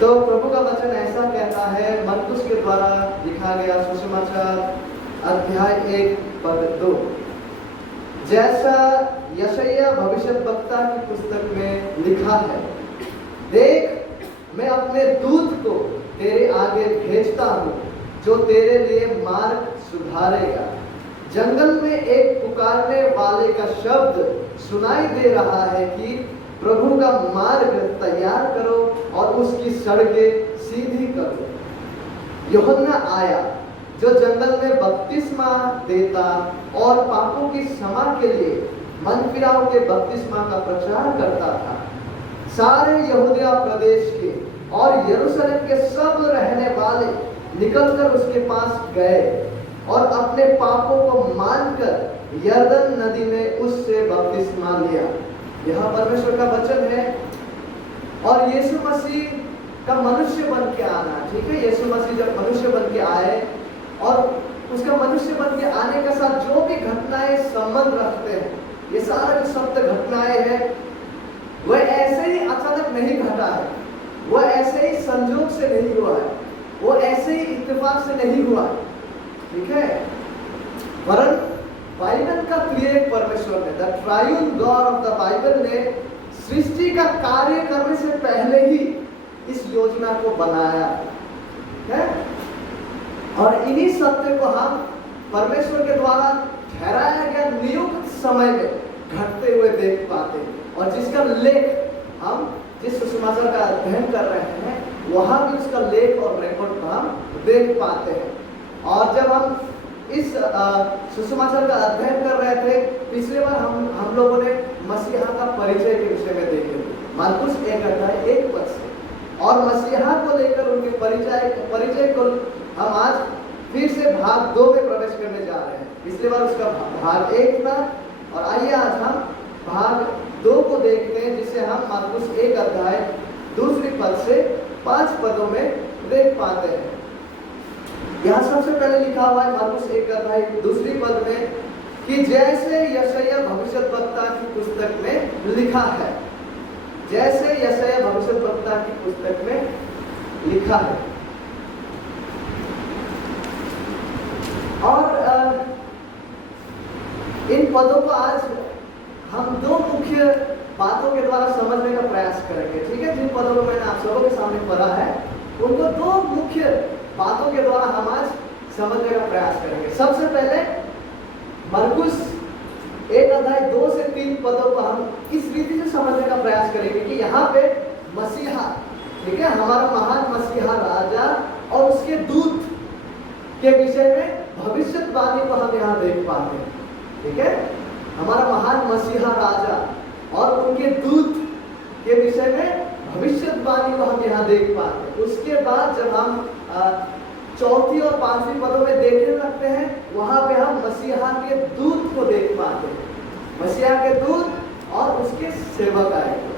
तो प्रभु का वचन ऐसा कहता है, मरकुस के द्वारा लिखा गया सुसमाचार अध्याय 1 पद 2, जैसा यशायाह भविष्यद्वक्ता की पुस्तक में लिखा है, देख मैं अपने दूत को तेरे आगे भेजता हूँ जो तेरे लिए मार्ग सुधारेगा। जंगल में एक पुकारने वाले का शब्द सुनाई दे रहा है कि प्रभु का मार्ग तैयार करो और उसकी सड़कें सीधी करो। यूहन्ना आया जो जंगल में बपतिस्मा देता और पापों की क्षमा के लिए मन फिराव के बपतिस्मा का प्रचार करता था। सारे यहूदिया प्रदेश के और यरूशलेम के सब रहने वाले निकलकर उसके पास गए और अपने पापों को मानकर यरदन नदी में उससे बपतिस्मा लिया। यह परमेश्वर का वचन है। और यीशु मसीह का मनुष्य बन के आना, ठीक है, यीशु मसीह जब मनुष्य बन के आए और उसका मनुष्य बन के आने के साथ जो भी घटनाएं संबंध रखते हैं, ये सारा जो सत्य घटनाएं हैं, वह ऐसे ही अचानक नहीं घटा है, वह ऐसे ही संयोग से नहीं हुआ है, वो ऐसे ही इत्तेफाक से नहीं हुआ है, ठीक है, वरन बाइबल का त्रिएक परमेश्वर ने, the triune God of the Bible ने सृष्टि का कार्य करने से पहले ही इस योजना को बनाया है। और इन्हीं सत्य को हम परमेश्वर के द्वारा ठहराया गया नियुक्त समय में घटते हुए देख पाते हैं। और जिसका लेख हम जिस सुसमाचार का अध्ययन कर रहे हैं, वहां भी उसका लेख और रिकॉर्ड हम देख पाते हैं। और जब हम इस सुसमाचार का अध्ययन कर रहे थे, पिछली बार हम लोगों ने मसीहा का परिचय के विषय में देखे थे, मरकुस 1 अध्याय 1 पद से। और मसीहा को लेकर उनके परिचय को हम आज फिर से भाग 2 में प्रवेश करने जा रहे हैं। पिछली बार उसका भाग 1 था, और आइए आज हम भाग 2 को देखते हैं, जिसे हम मरकुस 1 अध्याय 2 पद से 5 पदों में देख पाते हैं। यहाँ सबसे पहले लिखा हुआ है मरकुस 1 अध्याय 2 पद में कि जैसे यशायाह भविष्यद्वक्ता की पुस्तक में लिखा है, जैसे यशायाह भविष्यद्वक्ता की पुस्तक में लिखा है। और इन पदों को आज हम 2 मुख्य बातों के द्वारा समझने का प्रयास करेंगे, ठीक है। जिन पदों को मैंने आप सबों के सामने पढ़ा है, उनको 2 मुख्य बातों के द्वारा हम आज समझने का प्रयास करेंगे। सबसे पहले मरकुस 1 अध्याय 2 से 3 पदों को हम इस रीति से समझने का प्रयास करेंगे कि यहाँ पे मसीहा, ठीक है, हमारा महान मसीहा राजा और उसके दूत के विषय में भविष्यवाणी को हम यहाँ देख पाते हैं, ठीक है। हमारा महान मसीहा राजा और उनके दूत के विषय में भविष्यवाणी को हम यहाँ देख पाते हैं। उसके बाद जब हम 4थी और 5वीं पदों में देखने लगते हैं, वहां पे हम मसीहा के दूत को देख पाते हैं, मसीहा के दूत और उसके सेवक आएंगे,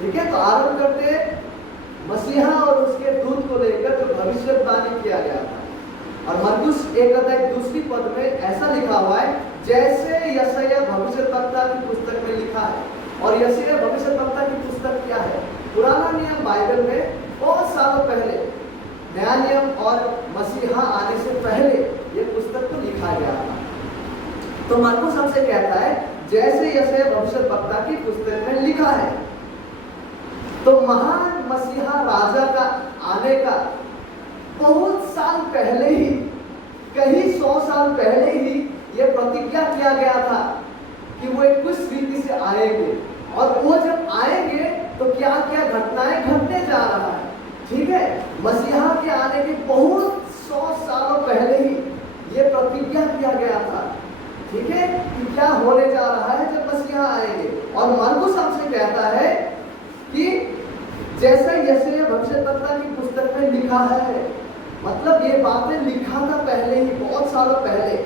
ठीक है। तो आरंभ करते हैं मसीहा और उसके दूत को लेकर जो भविष्यवाणी किया गया था। और मरकुस 1 अध्याय 2 पद में ऐसा लिखा हुआ है, जैसे यशायाह भविष्यद्वक्ता की पुस्तक में लिखा है। और यशायाह भविष्यद्वक्ता की पुस्तक क्या है? पुराना नियम बाइबल में बहुत सालों पहले, नया नियम और मसीहा आने से पहले ये पुस्तक को लिखा गया था। तो मरकुस हमसे कहता है जैसे यशायाह भविष्यद्वक्ता की पुस्तक में लिखा है। तो महान मसीहा राजा का आने का बहुत साल पहले ही, कहीं 100 साल पहले ही ये प्रतिज्ञा किया गया था कि वो एक कुछ रीति से आएंगे। और वो जब आएंगे तो क्या क्या घटनाएं घटने जा रहा है, ठीक है। मसीहा के आने के बहुत 100 सालों पहले ही ये प्रतिज्ञा किया गया था, ठीक है, कि क्या होने जा रहा है जब मसीहा आएंगे। और मरकुस हमसे कहता है कि जैसा यशायाह भविष्यद्वक्ता की पुस्तक में लिखा है, मतलब ये बातें लिखा था पहले ही, बहुत सालों पहले।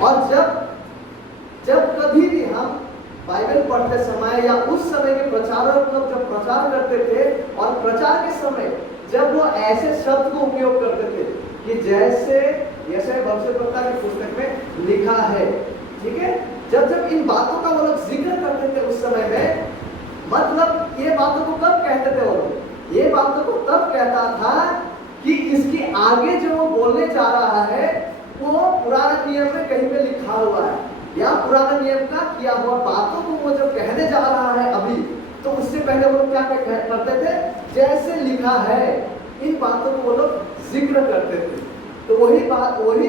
और जब कभी भी हम बाइबल पढ़ते समय या उस समय के प्रचारक लोग जब प्रचार करते थे, और प्रचार के समय जब वो ऐसे शब्द को उपयोग करते थे कि जैसे यशायाह भविष्यद्वक्ता की पुस्तक में लिखा है, ठीक है, जब इन बातों का वो लोग जिक्र करते थे उस समय में, मतलब ये बातों को कब कहते थे वो लोग? ये बातों तब कहता था कि इसके आगे जो वो बोलने जा रहा है वो पुराने नियम में कहीं पे लिखा हुआ है, या पुराने नियम का किया हुआ बातों को वो जो कहने जा रहा है अभी, तो उससे पहले वो क्या करते थे, जैसे लिखा है इन बातों को वो लोग जिक्र करते थे। तो वही बात, वही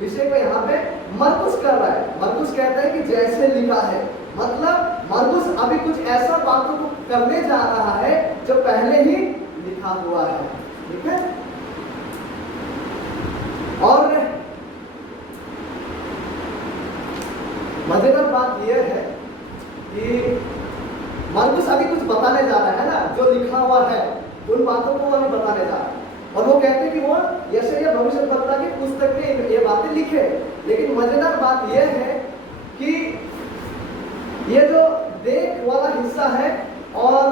विषय को यहाँ पे मरकुस कर रहा है। मरकुस कहता है कि जैसे लिखा है, मतलब मरकुस अभी कुछ ऐसा बातों को करने जा रहा है जो पहले ही लिखा हुआ है। ठीक है, और मजेदार बात यह है कि मरकुस अभी कुछ बताने जा रहा है ना, जो लिखा हुआ है उन बातों को वो अभी बताने जा रहा है। और वो कहते हैं कि वो यशायाह भविष्यद्वक्ता की पुस्तक में ये बातें लिखे। लेकिन मजेदार बात यह है कि ये जो देख वाला हिस्सा है, और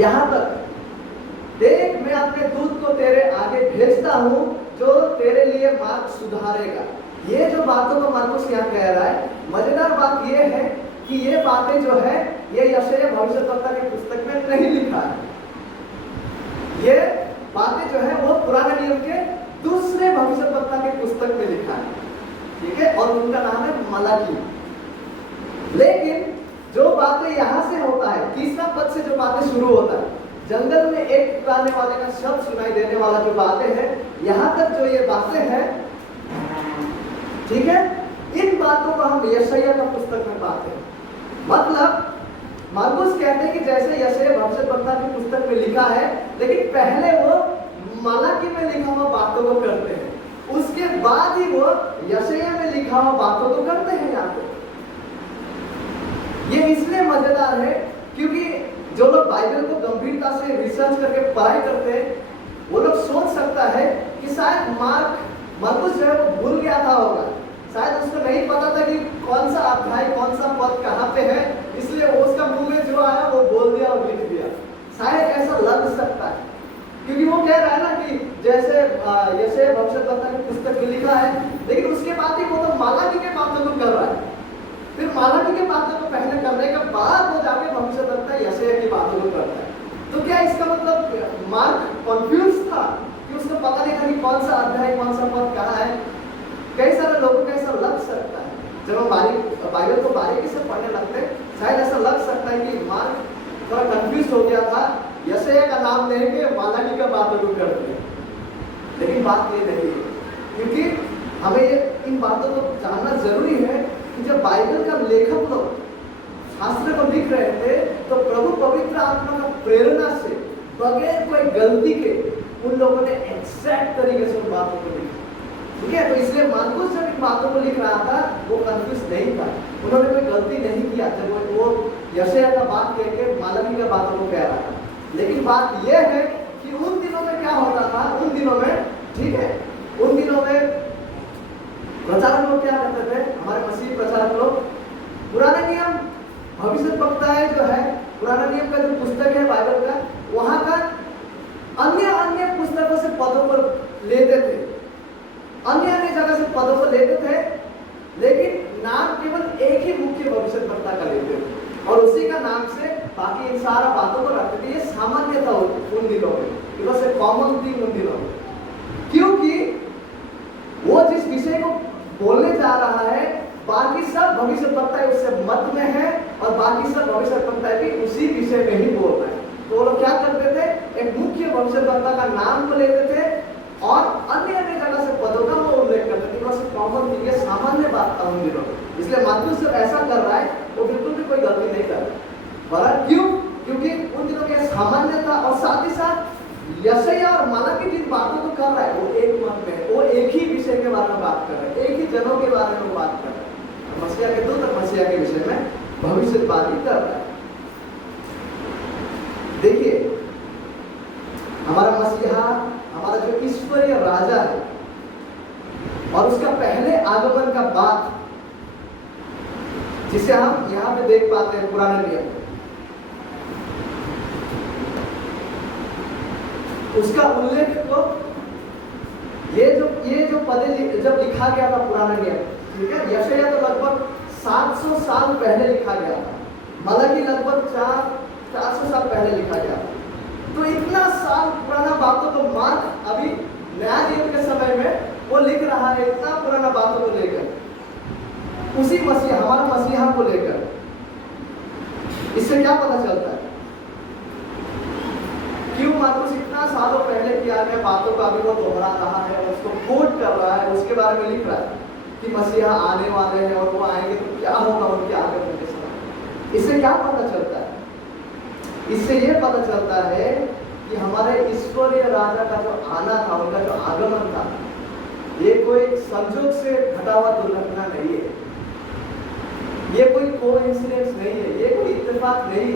यहां तक देख मैं अपने दूत को तेरे आगे भेजता हूं जो तेरे लिए मार्ग सुधारेगा। ये जो बातों को मरकुस यहाँ कह रहा है, मजेदार बात ये है कि ये बातें जो है ये यशायाह भविष्यद्वक्ता की पुस्तक में नहीं लिखा है। ये बातें जो है वो पुराने नियम के दूसरे भविष्यद्वक्ता की पुस्तक में लिखा है। ठीक है, और उनका नाम है मलाकी। लेकिन जो बातें यहां से होता है, तीसरा पद से जो बातें शुरू होता है, जंगल में एक पुकारने वाले का शब्द सुनाई देने वाला जो बातें हैं, यहां तक जो ये बातें हैं, ठीक है, इन बातों को हम यशायाह का पुस्तक में पाते हैं। मतलब मरकुस कहते हैं कि जैसे यशायाह भविष्यद्वक्ता की पुस्तक में लिखा है, लेकिन पहले वो मलाकी में लिखा हुआ बातों को करते हैं, उसके बाद ही वो यशायाह में लिखा हुआ बातों को करते हैं। यहाँ पे ये इसलिए मजेदार है क्योंकि जो लोग बाइबल को गंभीरता से रिसर्च करके पढ़ाई करते हैं, वो लोग सोच सकता है कि शायद मरकुस जो है वो भूल गया था होगा, शायद उसको नहीं पता था कि कौन सा अध्याय कौन सा पद कहाँ पे है, इसलिए वो उसका मुंह में जो आया वो बोल दिया और लिख दिया। शायद ऐसा लग सकता है, क्योंकि वो कह रहा है ना कि जैसे यशायाह भविष्यद्वक्ता की पुस्तक में लिखा है, लेकिन उसके बाद ही वो तो मलाकी के बातों को कर रहा है। फिर मलाकी के बातों को पहले करने के बाद वो जाके भविष्यद्वक्ता यशायाह की बातों को करता है। तो क्या इसका मतलब मार्क कंफ्यूज था कि उसको पता नहीं था कि कौन सा अध्याय कौन सा पद कहाँ है? कई सारे लोगों को ऐसा लग सकता है, जब हम बाइबल को बारीकी से पढ़ने लगते हैं, शायद ऐसा लग सकता है कि मार्क थोड़ा कंफ्यूज हो गया था, यशायाह का नाम लेके मलाकी का बातों को करते हैं। लेकिन बात ये नहीं है, क्योंकि हमें ये इन बातों को जानना जरूरी है कि जब बाइबल का लेखक लोग शास्त्र को लिख रहे थे, तो प्रभु पवित्र आत्मा का प्रेरणा से बगैर कोई गलती के उन लोगों ने एग्जैक्ट तरीके से उन बातों को लिखा। ठीक है, तो इसलिए मरकुस जब इन बातों को लिख रहा था वो कंफ्यूज नहीं था, उन्होंने कोई गलती नहीं किया जब वो यशायाह का बात कह के मलाकी का बातों को कह रहा था। लेकिन बात यह है कि उन दिनों में क्या होता था, उन दिनों में, ठीक है, उन दिनों में प्रचारक लोग क्या करते थे, हमारे मसीह प्रचारक लोग पुराने नियम भविष्यद्वक्ताएं जो है, पुराने नियम का जो पुस्तक है बाइबल का, वहां का अन्य पुस्तकों से पदों को लेते थे, अन्य जगह से पदों को लेते थे, लेकिन नाम केवल एक ही मुख्य भविष्यद्वक्ता का लेते थे और उसी का नाम से बाकी इन सारा बातों को रखते थे। ये सामान्य था उन दिनों में, it was a common thing उन दिनों में, क्योंकि वो जिस विषय को बोलने जा रहा है बाकी सब भविष्यद्वक्ता उससे मत में है और बाकी सब भविष्यद्वक्ता भी उसी विषय में ही बोल रहे हैं। तो वो लोग क्या करते थे, एक मुख्य भविष्यद्वक्ता का नाम को लेते थे और अन्य जगह से पदों का वो उल्लेख करते थे। कॉमन थिंग, ये सामान्य बात था उन दिनों में। इसलिए मरकुस जब ऐसा कर रहा है वो बिल्कुल भी कोई गलती नहीं कर रहा है। क्यों? क्योंकि उन दिनों के सामान्य था और साथ ही साथ यशायाह और मलाकी जिन बातों को कर रहा है वो एक मत में है, वो एक ही विषय के बारे में बात कर रहे हैं, एक ही जनों के बारे में बात कर रहे हैं। मसीहा के दूत और मसीहा के विषय में भविष्यवाणी कर रहा है। देखिए, हमारा मसीहा, हमारा जो ईश्वरीय राजा है और उसका पहले आगमन का बात, जिसे हम यहाँ पे देख पाते हैं पुराने नियम, उसका उल्लेख को ये जो पदे जब लिखा गया था पुराने नियम, ठीक है, यशायाह तो लगभग 700 साल पहले लिखा गया था, मलाकी लगभग 400 साल पहले लिखा गया था। तो साल पुराना बातों को मार्क अभी नया नियम के समय में वो लिख रहा है, इतना पुराना बातों को लेकर, उसी मसीहा, हमारा मसीहा को लेकर। इससे क्या पता चलता है क्यों मार्कुस इतना सालों पहले किया गया बातों का अभी वो दोहरा रहा है, उसको कोट कर रहा है, उसके बारे में लिख रहा है कि मसीहा आने वाले हैं और वो आएंगे तो क्या होगा उनके आगमन के समय। इससे क्या पता चलता है? इससे ये पता चलता है कि हमारे ईश्वरीय राजा का जो आना था, उनका जो आगमन था, ये कोई संजोग से घटा हुआ दुर्घटना नहीं है, ये कोई कोइंसिडेंस नहीं है, ये कोई इत्तेफाक नहीं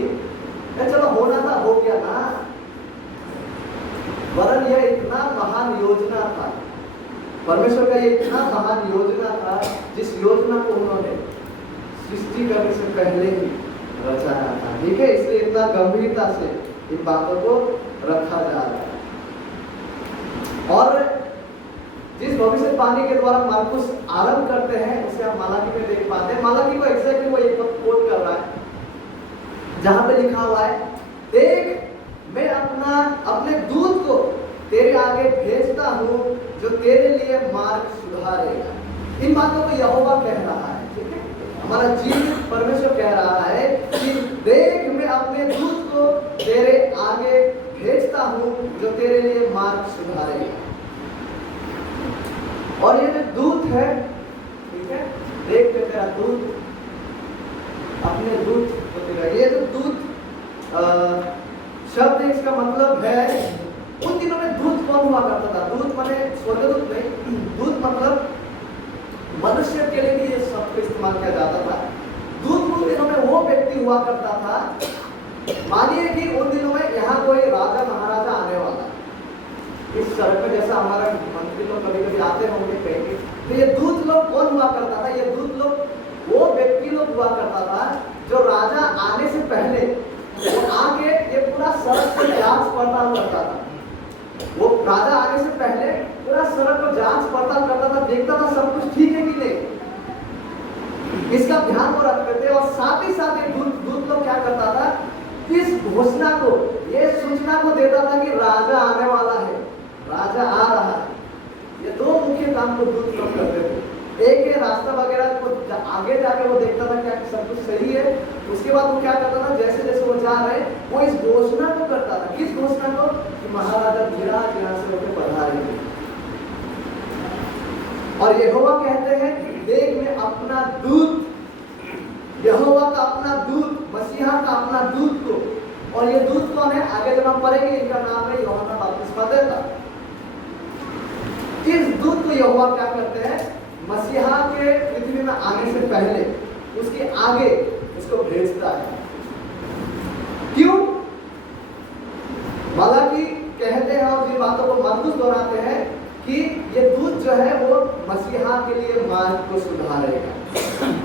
है, चलो होना था हो गया ना, वरन यह इतना महान योजना था, परमेश्वर का ये इतना महान योजना था, जिस योजना को उन्होंने सृष्टि करने से पहले ही रचाया था। ठीक है, इसलिए इतना गंभीरता से इन बातों को रखा जा रहा है। और जिस भविष्यवाणी के द्वारा मार्कुस आरंभ करते हैं, उसे हम मालाकी में देख पाते हैं। मालाकी को एग्जैक्टली वो एक वक्त कोट कर रहा है, जहां पे लिखा हुआ है, देख मैं अपने दूत को तेरे आगे भेजता हूं, जो तेरे लिए मार्ग सुधारेगा। इन बातों को यहोवा कह रहा है। ठीक है, हमारा जीवित परमेश्वर कह रहा है कि देख मैं अपने दूत को तेरे आगे भेजता हूं, जो तेरे लिए मार्ग सुधारेगा। और ये जो दूत है, ठीक है, देख के तेरा दूत अपने दूत को तेरा, ये जो दूत शब्द है, इसका मतलब है, उन दिनों में दूत कौन हुआ करता था? दूत माने स्वर्गदूत नहीं, दूत मतलब मनुष्य के लिए भी ये शब्द का इस्तेमाल किया जाता था। दूत उन दिनों में वो व्यक्ति हुआ करता था, मानिए कि उन दिनों में यहाँ कोई राजा महाराजा आने वाला, इस सड़क पे जैसा हमारा मंत्री लोग कभी कभी आते होंगे कहीं, तो ये दूत लोग कौन हुआ करता था? ये दूत लोग वो व्यक्ति लोग हुआ करता था जो राजा आने से पहले वो आके ये पूरा सड़क को जांच पड़ताल करता था। वो राजा आने से पहले पूरा सड़क को जांच पड़ताल करता था, देखता था सब कुछ ठीक है कि नहीं, इसका ध्यान वो रखते थे। और साथ ही साथ ये दूत लोग क्या करता था, इस घोषणा को, ये सूचना को देता था कि राजा आने वाला है, राजा आ रहा है। ये दो मुख्य काम को दूत लोग करते थे। एक ये रास्ता वगैरह को आगे जाके वो देखता था क्या सब कुछ सही है, उसके बाद वो क्या करता था, जैसे जैसे वो जा रहे वो इस घोषणा को करता था। किस घोषणा को? कि महाराजा धीरज यहाँ से होकर पधारेंगे। और यहोवा कहते हैं कि देख मैं अपना दूत, यहोवा का अपना दूत, मसीहा का अपना दूत को, और ये दूत कौन है आगे जब हम पढ़ेंगे, इनका नाम है यूहन्ना बपतिस्मा देता। इस दूत को यहोवा क्या करते हैं, मसीहा के पृथ्वी में आने से पहले उसके आगे उसको भेजता है। क्यों? मालाकी कहते हैं और ये बातों को मार्कुस दोहराते हैं कि ये दूत जो है वो मसीहा के लिए मार्ग को सुधारेगा,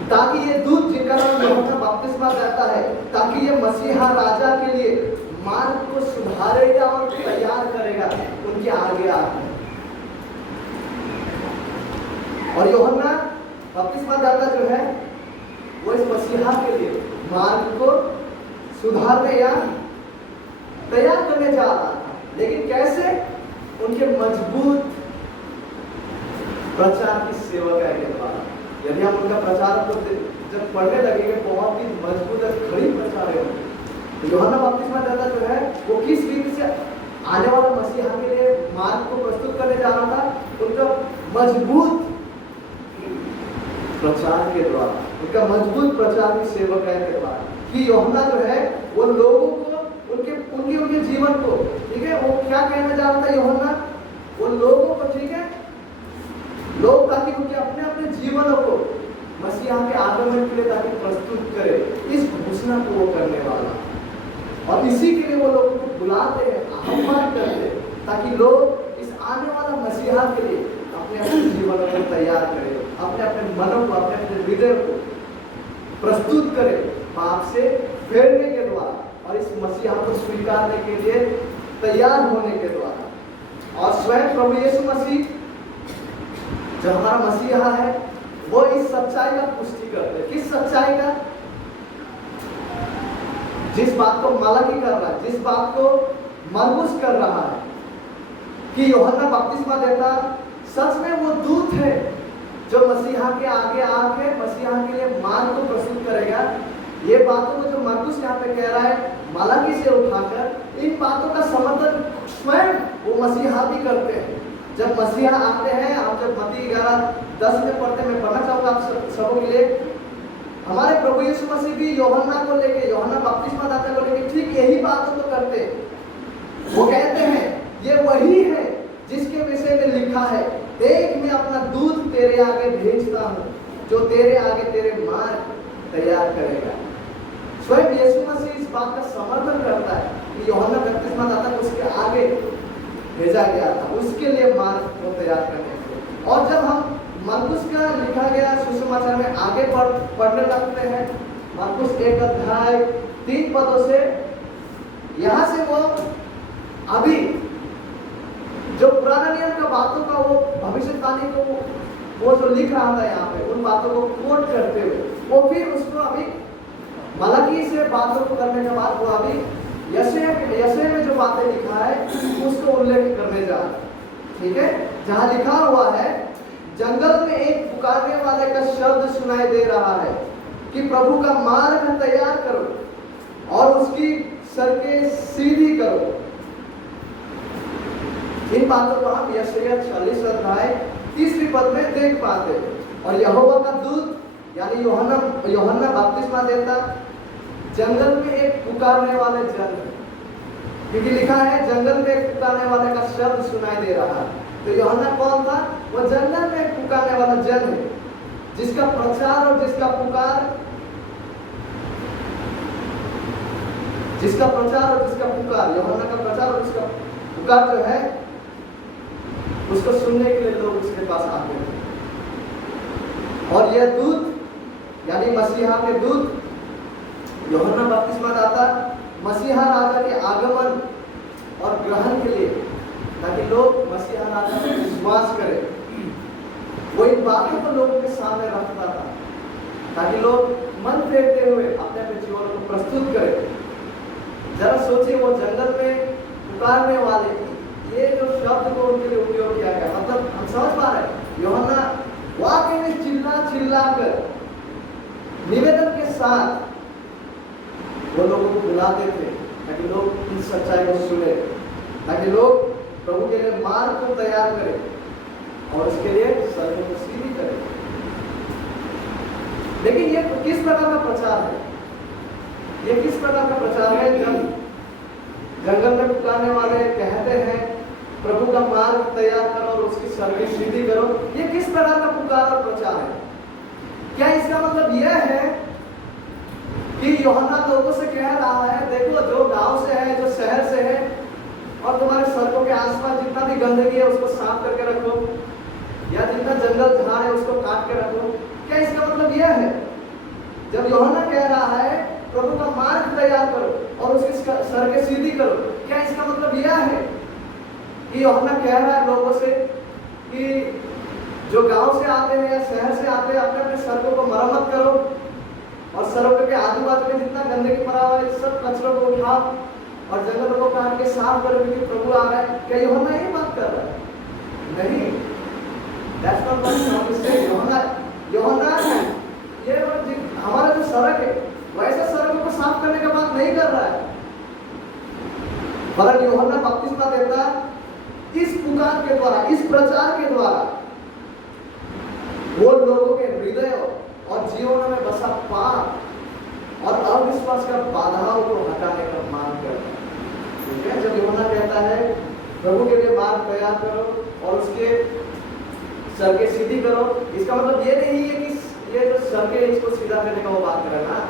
ताकि ये दूत जिनका नाम यूहन्ना बपतिस्मा देता है, ताकि ये मसीहा राजा के लिए मार्ग को सुधारेगा और तैयार करेगा उनके आगे आगे। और यूहन्ना बपतिस्मा दाता जो है वो इस मसीहा के लिए मार्ग को सुधारने या तैयार करने जा रहा था। लेकिन कैसे? उनके मजबूत प्रचार की सेवा के द्वारा। यदि हम उनका प्रचार को जब पढ़ने लगेंगे, बहुत ही मजबूत और खड़ी प्रचार है। तो यूहन्ना बपतिस्मा दाता जो है वो किस रीति से आने वाला मसीहा के लिए मार्ग को प्रस्तुत करने जा रहा था? उनका मजबूत प्रचार के द्वारा, उनका मजबूत प्रचार की सेवा के द्वारा। कि यूहन्ना जो है वो लोगों को उनके जीवन को, ठीक है, वो क्या कहना चाह रहा था यूहन्ना? वो लोगों को, ठीक है, लोग ताकि उनके अपने अपने जीवनों को मसीहा के आगमन के लिए ताकि प्रस्तुत करे, इस घोषणा को वो करने वाला। और इसी के लिए वो लोगों को बुलाते हैं, आह्वान करते हैं, ताकि लोग इस आने वाला मसीहा के लिए अपने अपने जीवनों को तैयार करें, अपने अपने मनों को, अपने अपने हृदय को प्रस्तुत करें पाप से फेरने के द्वारा, और इस मसीहा को स्वीकारने के लिए तैयार होने के द्वारा। और स्वयं प्रभु यीशु मसीह जो हमारा मसीहा है, वो इस सच्चाई का पुष्टि करते हैं। किस सच्चाई का? जिस बात को मालाकी कर रहा है, जिस बात को मरकुस कर रहा है कि यूहन्ना बपतिस्मा देता सच में वो दूत है जो मसीहा के आगे आके मसीहा के लिए मार्ग को प्रस्तुत करेगा। ये बातों को जो मरकुस यहाँ पे कह रहा है मलाकी से उठाकर, इन बातों का समर्थन स्वयं वो मसीहा भी करते हैं। जब मसीहा आते हैं, आप जब मत्ती 11:10 में पढ़ते, मैं पढ़ना चाहूँगा आप सबों के लिए। हमारे प्रभु यीशु मसीह भी यूहन्ना को लेके, यूहन्ना बपतिस्मा दाता को लेके ठीक यही बातों को करते हैं। वो कहते हैं ये वही है जिसके विषय में लिखा है, देख मैं अपना दूत तेरे आगे भेजता हूँ जो तेरे आगे तेरे मार्ग तैयार करेगा। स्वयं यीशु मसीह इस बात का समर्थन करता है कि यूहन्ना बपतिस्मा दाता को उसके आगे भेजा गया था उसके लिए मार्ग को तैयार करने के लिए। और जब हम मरकुस का लिखा गया सुसमाचार में आगे पढ़ने लगते हैं, मरकुस 1:3 पदों से, यहाँ से वो अभी जो पुराना नियम का बातों का वो भविष्यवाणी को वो जो लिख रहा था यहाँ पे, उन बातों को कोट करते हुए वो फिर उसको अभी मलाकी से बातों को करने के बाद वो अभी यशय में जो बातें लिखा है उसको उल्लेख करने जा रहा है। ठीक है, जहाँ लिखा हुआ है जंगल में एक पुकारने वाले का शब्द सुनाई दे रहा है कि प्रभु का मार्ग तैयार करो और उसकी सड़कें सीधी करो। इन बातों को हम यशायाह 40:30 पद में देख पाते हैं। और यहोवा का दूत यानी यूहन्ना बपतिस्मा देता जंगल में एक पुकारने वाले जन, क्योंकि लिखा है जंगल में एक पुकारने वाले का शब्द सुनाई दे रहा है। तो यूहन्ना कौन था? वो जंगल में एक पुकारने वाला जन है जिसका प्रचार और जिसका पुकार यूहन्ना का प्रचार और उसका पुकार जो है उसको सुनने के लिए लोग उसके पास आते हैं। और यह दूत यानी मसीहा के दूत यूहन्ना बपतिस्मा दाता मसीहा राजा के आगमन और ग्रहण के लिए, ताकि लोग मसीहा राजा पर विश्वास करें, वो इन बातों को लोगों के सामने रखता था ताकि लोग मन फेरते हुए अपने अपने जीवन को प्रस्तुत करें। जरा सोचिए, वो जंगल में पुकारने वाले, ये जो शब्द को उनके लिए उपयोग किया गया, मतलब हम समझ पा रहे हैं यूहन्ना वाकई में चिल्ला कर निवेदन के साथ वो लोगों को बुलाते थे ताकि लोग इस सच्चाई को सुने, ताकि लोग प्रभु के लिए मार्ग को तैयार करें और उसके लिए सड़कों को सीधी करें। लेकिन ये किस प्रकार का प्रचार है? ये किस प्रकार का प्रचार है? जब जंगल में पुकारने वाले कहते हैं प्रभु का मार्ग तैयार करो और उसकी सड़कें सीधी करो, ये किस प्रकार का पुकार और प्रचार है? क्या इसका मतलब यह है कि यूहन्ना लोगों से कह रहा है देखो जो गांव से है, जो शहर से है और तुम्हारे सड़कों के आसपास जितना भी गंदगी है उसको साफ करके रखो, या जितना जंगल झाड़ है उसको काट के रखो? क्या इसका मतलब यह है? जब यूहन्ना कह रहा है प्रभु का मार्ग तैयार करो और उसकी सड़कें सीधी करो, क्या इसका मतलब यह है कि यूहन्ना कह रहा है लोगों से कि जो गांव से आते हैं या शहर से आते हैं अपने अपने सड़कों को मरम्मत करो और सड़कों के आजू बाजू में जितना गंदगी पड़ा हुआ है सब कचरों को उठाओ और जंगलों को काट के साफ करो क्योंकि प्रभु आ रहा है? क्या यूहन्ना ये बात कर रहा है? नहीं, that's not what God is saying। यूहन्ना ये हमारा जो सड़क है वैसे सड़कों को साफ करने का बात नहीं कर रहा है, पर यूहन्ना बपतिस्मा देता इस पुकार के द्वारा, इस प्रचार के द्वारा वो लोगों के हृदय और जीवनों में बसा पाप और अविश्वास का बाधाओं को हटाने का मांग करता है। ठीक है, जब यूहन्ना कहता है प्रभु के लिए मार्ग तैयार करो और उसके सड़कें सीधी करो, इसका मतलब ये नहीं है कि ये जो सड़कें इसको सीधा करने का वो बात कर रहा है,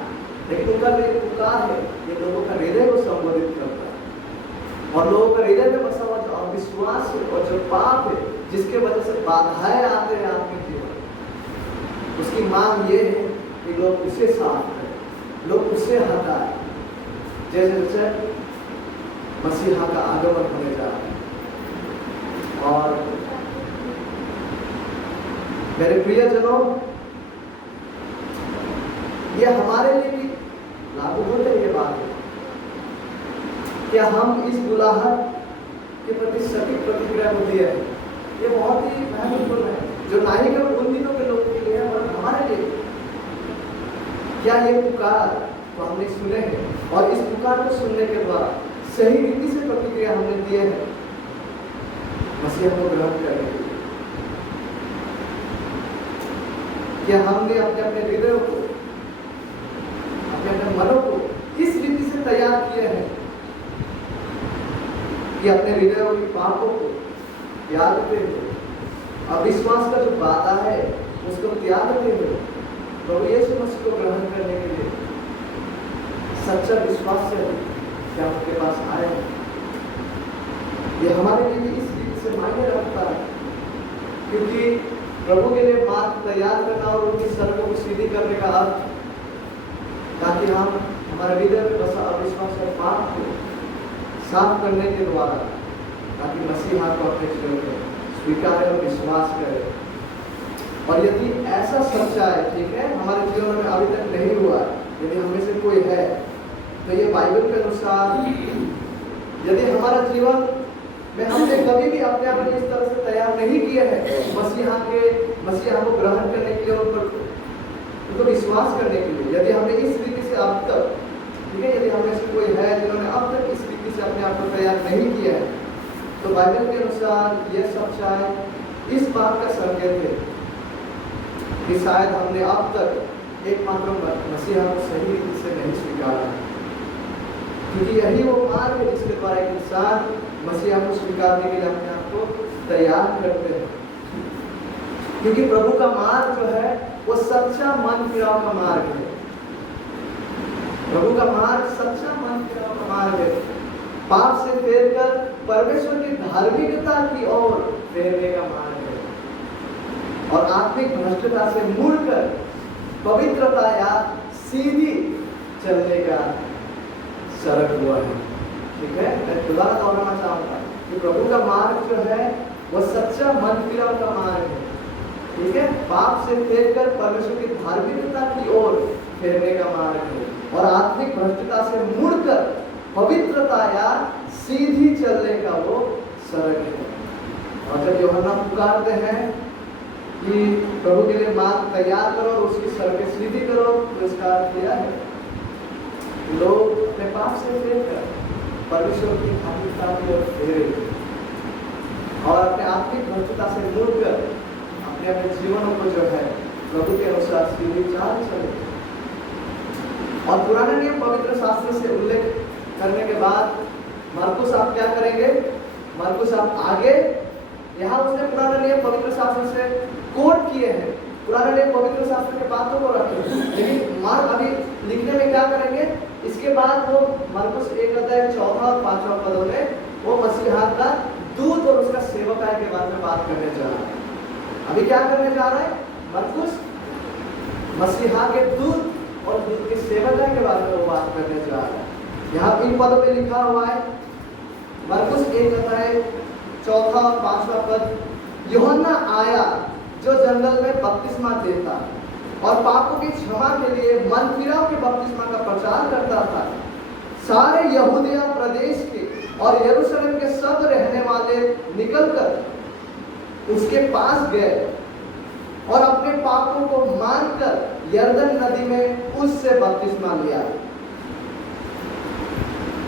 लेकिन उनका जो पुकार है ये लोगों का हृदय को संबोधित करता है और लोगों का हृदय में बसा हुआ जो अविश्वास है और जो पाप है जिसके वजह से बाधाएं आते हैं आपके जीवन, उसकी मांग ये है कि लोग उसे साफ करें, लोग उसे हटाएं, जैसे जैसे मसीहा का आगमन होने जा रहा है। और मेरे प्रियजनों, ये हमारे लिए भी लागू होते हैं ये बात, क्या हम इस बुलाहट के प्रति सटीक प्रतिक्रिया को दिए हैं? ये बहुत ही महत्वपूर्ण है, जो ना ही केवल उन दिनों के लोगों के लिए है बल्कि हमारे लिए। क्या ये पुकार तो हमने सुने हैं और इस पुकार को सुनने के बाद सही रीति से प्रतिक्रिया हमने दिए हैं मसीह को ग्रहण करने के लिए? क्या हमने अपने अपने हृदयों को, अपने अपने मनों को इस रीति से तैयार किए हैं कि अपने हृदयों की पापों को त्यागते हुए, अविश्वास का जो बाधा है उसको त्यागते हुए प्रभु यीशु मसीह को ग्रहण करने के लिए सच्चा विश्वास से क्या आपके पास आए? ये हमारे लिए भी इस रीति से मायने रखता है, क्योंकि प्रभु के लिए मार्ग तैयार करना और उनकी सड़कों को सीधी करने का अर्थ, ताकि हम हमारे हृदय में बसा अविश्वास और पाप को साफ करने के द्वारा, ताकि मसीहा को अपने जीवन में स्वीकार और विश्वास करे। और यदि ऐसा सच्चा है, ठीक है, हमारे जीवन में अभी तक नहीं हुआ, यदि हमें से कोई है, तो ये बाइबल के अनुसार यदि हमारा जीवन में हमने कभी भी अपने आप को इस तरह से तैयार नहीं किए हैं मसीहा को ग्रहण करने के लिए और उनको विश्वास करने के लिए, यदि हमने इस रीति से अब तक, ठीक है, यदि हमें से कोई है जिन्होंने अब तक इस रीति से अपने आप को तैयार नहीं किया है, तो बाइबल के अनुसार यह सच्चाई इस बात का संकेत है कि शायद हमने अब तक एकमात्र मसीहा को सही रीति से नहीं स्वीकारा, क्योंकि यही वो मार्ग है जिसके द्वारा एक इंसान मसीहा को स्वीकारने के लिए अपने आप को तैयार करते हैं। क्योंकि प्रभु का मार्ग जो है वो सच्चा मन फिराव का मार्ग है। प्रभु का मार्ग सच्चा मन फिराव का मार्ग है। पाप से फेरकर परमेश्वर की धार्मिकता की ओर फेरने का मार्ग है, और आत्मिक भ्रष्टता से मुड़कर पवित्रता या सीधी चलने का सड़क हुआ है। ठीक है, मैं दोबारा दोहराना चाहूंगा कि प्रभु का मार्ग जो है वो सच्चा मन फिराव का मार्ग है। ठीक है, पाप से फेरकर परमेश्वर की धार्मिकता की ओर फेरने का मार्ग है, और आत्मिक भ्रष्टता से मुड़कर पवित्रता या सीधी चलने का वो सड़क है। और जब यूहन्ना पुकारते हैं कि प्रभु के लिए मार्ग तैयार करो और उसकी सड़कें सीधी करो, तो इसका अर्थ यह है लोग अपने पाप से फेरकर परमेश्वर की धार्मिकता की ओर फेरे और अपने आत्मिक भ्रष्टता से मुड़कर अपने अपने जीवनों को जो है प्रभु के अनुसार सीधी चाल चले। और पुराने नियम पवित्र शास्त्र से उल्लेख करने के बाद मरकुस आप क्या करेंगे? मरकुस आप आगे, यहाँ उसने पुराने नियम पवित्र शास्त्र से कोट किए हैं, पुराने नियम पवित्र शास्त्र के बातों को रखे, लेकिन मार्क अभी लिखने में क्या करेंगे? इसके बाद वो मरकुस 1 अध्याय 4 और 5 पदों में वो मसीहा का दूत और उसका सेवक के बारे में बात करने जा रहा है। अभी क्या करने जा रहा है? मरकुस मसीहा के दूत और दूत के सेवक के बारे में वो बात करने जा रहा है। यहाँ 3 पदों में लिखा हुआ है, मरकुस 1 अध्याय 4 और 5 पद, यूहन्ना आया जो जंगल में बपतिस्मा देता और पापों की क्षमा के लिए मन फिराव के बपतिस्मा का प्रचार करता था। सारे यहूदिया प्रदेश के और यरूशलेम के सब रहने वाले निकलकर उसके पास गए और अपने पापों को मानकर यरदन नदी में उससे बपतिस्मा लिया।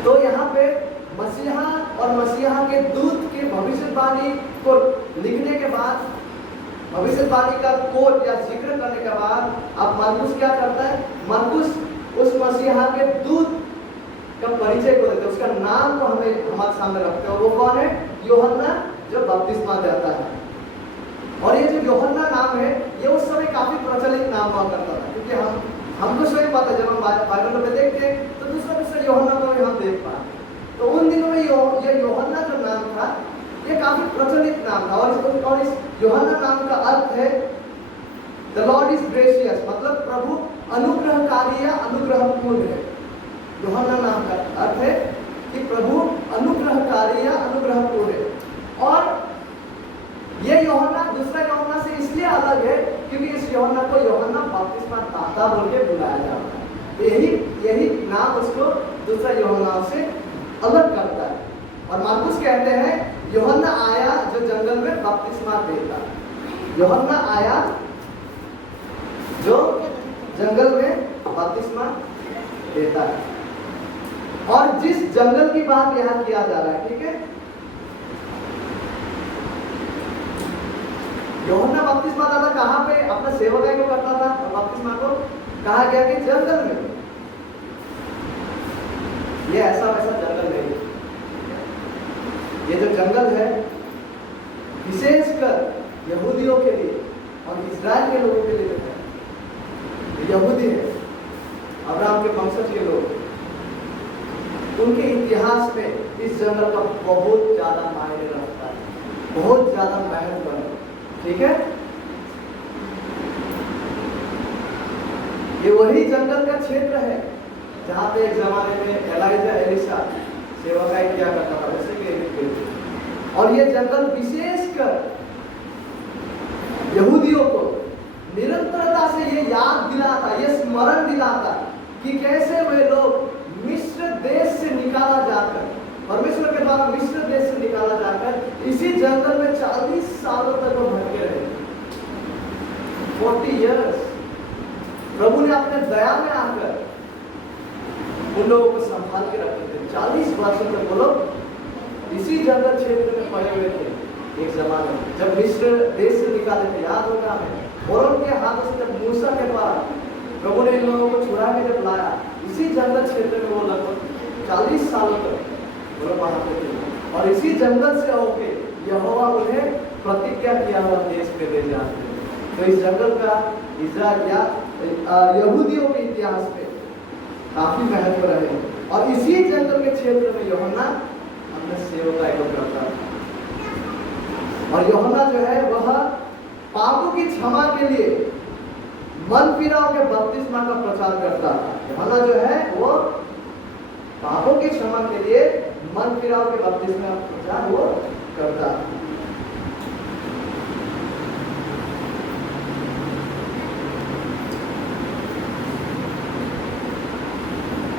तो यहाँ पे मसीहा और मसीहा के दूत के भविष्यवाणी को लिखने के बाद, भविष्यवाणी का कोट या जिक्र करने के बाद, अब मरकुस क्या करता है? मरकुस उस मसीहा के दूत का परिचय को देते, उसका नाम को हमें हमारे सामने रखते हैं। वो कौन है? यूहन्ना, जो बपतिस्मा देता है। और ये जो यूहन्ना नाम है, ये उस समय काफी प्रचलित नाम हुआ करता था, क्योंकि हमको स्वयं पता, जब हम बाइबल में देखते हैं तो दूसरा यूहन्ना को भी हम देख पाते। तो उन दिनों में ये यूहन्ना जो नाम था, ये काफी प्रचलित नाम था। और इस यूहन्ना नाम का अर्थ है द लॉर्ड इज ग्रेशियस, मतलब प्रभु अनुग्रहकारी या अनुग्रहपूर्ण है। यूहन्ना नाम का अर्थ है कि प्रभु अनुग्रहकारी या अनुग्रहपूर्ण है। और ये यूहन्ना दूसरा यूहन्ना से इसलिए अलग है क्योंकि इस यूहन्ना को यूहन्ना बपतिस्मा दाता बोल के बुलाया जाता है। यही नाम उसको दूसरा यूहन्ना से अलग करता कहते हैं यूहन्ना आया जो जंगल में बपतिस्मा देता। यूहन्ना आया जो जंगल में बपतिस्मा देता है। और जिस जंगल की बात यहां किया जा रहा है, ठीक है, यूहन्ना बपतिस्मा दाता कहां पे अपना सेवकाई को करता था, और बपतिस्मा को कहा गया कि जंगल में। ये ऐसा वैसा जंगल नहीं, ये जो जंगल है विशेषकर यहूदियों के लिए और इजराइल के लोगों के लिए है। यहूदी है, अब्राहम के वंशज के लोग, उनके इतिहास में इस जंगल का बहुत ज्यादा मायने रखता है, बहुत ज्यादा महत्व है। ठीक है, ये वही जंगल का क्षेत्र है जहां पे एक जमाने में एलाइजा एलिशा सेवकाई किया करता था, वैसे भी। और ये जंगल विशेषकर यहूदियों को निरंतरता से ये याद दिलाता, ये स्मरण दिलाता कि कैसे वे लोग मिस्र देश से निकाला जाकर, परमेश्वर के द्वारा मिस्र देश से निकाला जाकर इसी जंगल में 40 सालों तक वो भटके रहे। 40 इयर्स प्रभु ने अपने दया में आकर उन लोगों को संभाल के रखे थे। 40 वर्षों तक वो लोग इसी जंगल क्षेत्र में पड़े हुए थे। एक जमाने में जब मिस्र देश से निकाले थे, याद होगा हमें, और उनके हाथों से जब मूसा के पास प्रभु ने इन लोगों को छुड़ा के जब लाया, इसी जंगल क्षेत्र में वो लगभग 40 सालों तक वो लोग वहां पे थे। और इसी जंगल से होके यहोवा उन्हें प्रतिज्ञा किया हुआ देश में ले जाते हैं। तो इस जंगल का इजराइल या यहूदियों के इतिहास में काफी महत्व रहे। और इसी जंगल के क्षेत्र में यूहन्ना अपने सेवकाई को करता है। और यूहन्ना जो है वह पापों की क्षमा के लिए मन फिराव के बपतिस्मा का प्रचार करता था। यूहन्ना जो है वो पापों की क्षमा के लिए मन फिराव के बपतिस्मा का प्रचार वो करता था।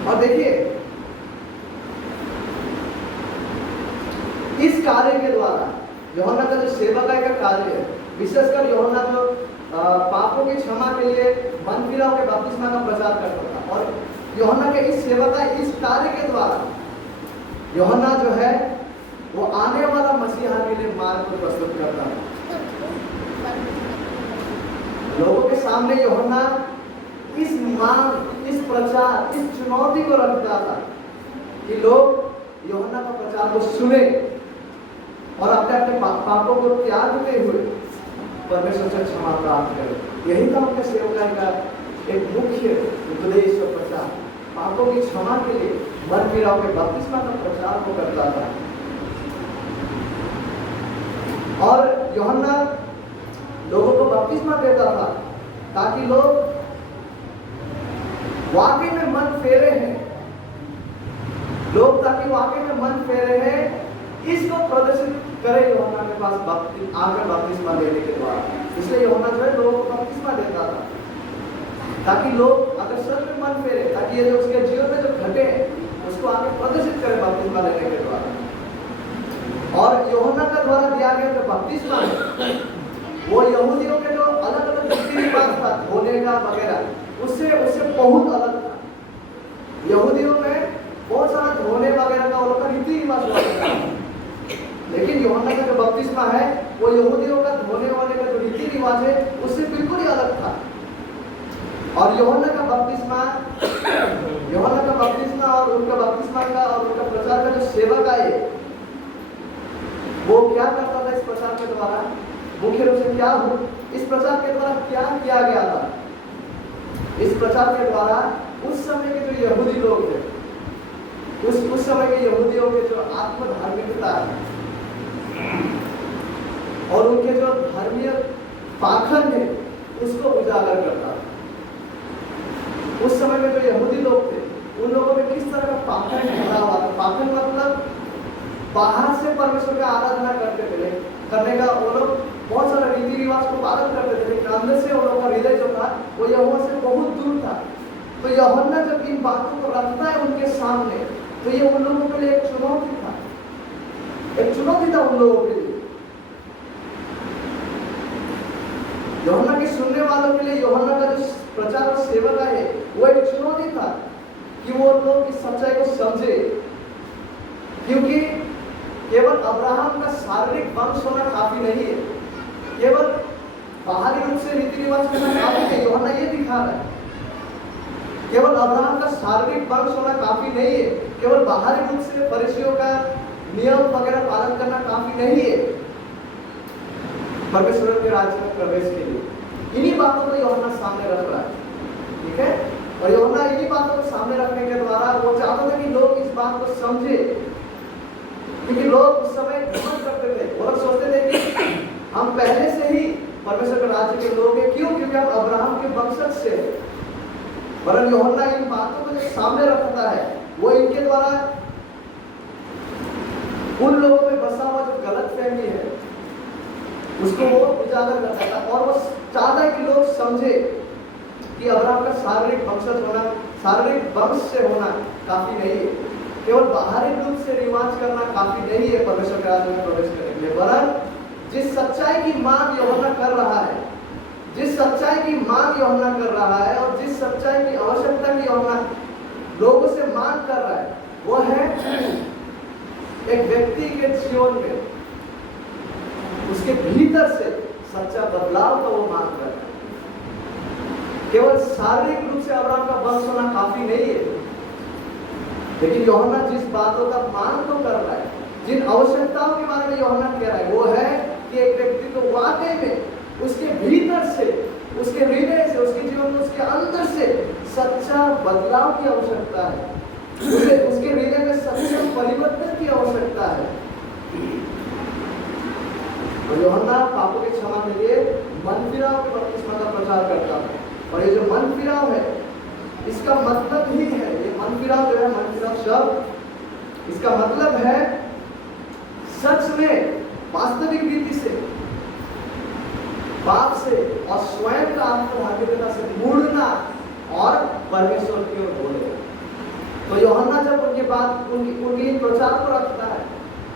और देखिए, इस कार्य के द्वारा यूहन्ना का जो सेवकाई का कार्य है, विशेषकर यूहन्ना जो पापों की क्षमा के लिए मन फिराव के बपतिस्मा का प्रचार करता था, और यूहन्ना के इस सेवकाई, इस कार्य के द्वारा यूहन्ना जो है वो आने वाला मसीहा के लिए मार्ग को प्रस्तुत करता है। लोगों के सामने यूहन्ना इस मांग, इस प्रचार, इस चुनौती को रखता था कि लोग यूहन्ना का प्रचार को सुने और अपने अपने पापों को त्यागते हुए परमेश्वर से क्षमा प्राप्त करें। यही था उनके सेवकाई का एक मुख्य उपदेश और प्रचार। पापों की क्षमा के लिए मन फिराव के बपतिस्मा का प्रचार को करता था। और यूहन्ना लोगों को बपतिस्मा देता था ताकि लोग वाकई में मन फेरे हैं, लोग ताकि वाकई में मन फेरे हैं, इसको प्रदर्शित करे यूहन्ना के पास आकर बपतिस्मा देने के द्वारा। इसलिए यूहन्ना जो है लोगों को बपतिस्मा देता था ताकि लोग अगर सच में मन फेरे, ताकि ये जो उसके जीवन में जो घटे उसको आगे प्रदर्शित करे बपतिस्मा लेने के द्वारा। और यूहन्ना का द्वारा दिया गया जो बपतिस्मा है वो यहूदियों के जो अलग अलग रीति रिवाज था धोने का वगैरह, उससे बहुत अलग था। यहूदियों में बहुत सारा धोने वगैरह का उनका रीति रिवाज था, लेकिन यूहन्ना का जो बपतिस्मा है वो यहूदियों का धोने वाले का जो रीति रिवाज है उससे बिल्कुल ही अलग था। और यूहन्ना का बपतिस्मा और उनका बपतिस्मा का और उनका प्रचार का जो सेवक आए वो क्या करता था इस प्रचार के द्वारा, मुख्य रूप से क्या हो, इस प्रचार के द्वारा क्या किया गया था। इस प्रचार के द्वारा उस समय के जो यहूदी लोग थे, उस समय के यहूदियों के जो आत्मधार्मिकता और उनके जो धर्मीय पाखंड है उसको उजागर करता था। उस समय में जो यहूदी लोग थे उन लोगों में किस तरह का पाखंड भरा हुआ था। पाखंड मतलब बाहर से परमेश्वर का आराधना करने का वो लोग बहुत सारा रीति रिवाज को पालन करते थे, लेकिन अंदर से वो लोगों का हृदय जो था वो यहोवा से बहुत दूर था। तो यूहन्ना जब इन बातों को रखता है उनके सामने तो ये उन लोगों के लिए एक चुनौती था, चुनौती था उन लोगों के लिए। यूहन्ना के सुनने वालों के लिए यूहन्ना का जो प्रचार और सेवा का है वो एक चुनौती था कि वो लोग इस सच्चाई को समझे, क्योंकि केवल अब्राहम का शारीरिक वंश होना काफी नहीं है, केवल बाहरी रूप से रीति रिवाज होना काफी है। यूहन्ना ये दिखा रहा है केवल अब्राहम का शारीरिक वंश होना काफी नहीं है, केवल बाहरी रूप से फरीसियों का नियम वगैरह पालन करना काफी नहीं है परमेश्वर के राज्य में प्रवेश के लिए। इन्हीं बातों को यूहन्ना सामने रख रहा है, ठीक है। और यूहन्ना इन्हीं बातों को सामने रखने के द्वारा वो चाहता था कि लोग इस बात को समझे, क्योंकि लोग उस समय घमंड करते थे, वो लोग सोचते थे कि हम पहले से ही परमेश्वर के राज्य के लोग हैं। क्यों? क्योंकि हम अब्राहम के वंशज से हैं। वरन यूहन्ना इन बातों को जो सामने रखता है वो इनके द्वारा उन लोगों में बसा हुआ जो गलतफहमी है उसको वो उजागर करता था, और वो चाहता है कि लोग समझे कि अब्राहम का शारीरिक वंशज होना, शारीरिक वंश से होना काफी नहीं है, केवल बाहरी रूप से रिवाज करना काफी नहीं है परमेश्वर के राज्य में प्रवेश करने के लिए। वरन जिस सच्चाई की मांग यूहन्ना कर रहा है, जिस सच्चाई की मांग यूहन्ना कर रहा है और जिस सच्चाई की आवश्यकता की यूहन्ना लोगों से मांग कर रहा है वो है एक व्यक्ति के जीवन में उसके भीतर से सच्चा बदलाव का वो मांग कर रहा है। केवल शारीरिक रूप से अब्राहम का वंश होना काफी नहीं है, लेकिन यूहन्ना जिस बातों का मांग तो कर रहा है, जिन आवश्यकताओं के बारे में यूहन्ना कह रहा है वो है कि एक व्यक्ति को वाकई में उसके भीतर से, उसके हृदय से, उसके जीवन में, उसके अंदर से सच्चा बदलाव की आवश्यकता है, उसे उसके हृदय में सच्चा परिवर्तन की आवश्यकता है। और यूहन्ना पापों की क्षमा के लिए मन फिराव के बपतिस्मा का प्रचार करता है। और ये जो मन फिराव है इसका मतलब ही है, ये मन फिराव जो है, मन फिराव शब्द इसका मतलब है सच में वास्तविक रीति से, पाप से और स्वयं का आत्मधार्मिकता से मुड़ना और परमेश्वर की ओर बोले। तो यूहन्ना जब उनके बाद उनकी प्रचार को रखता है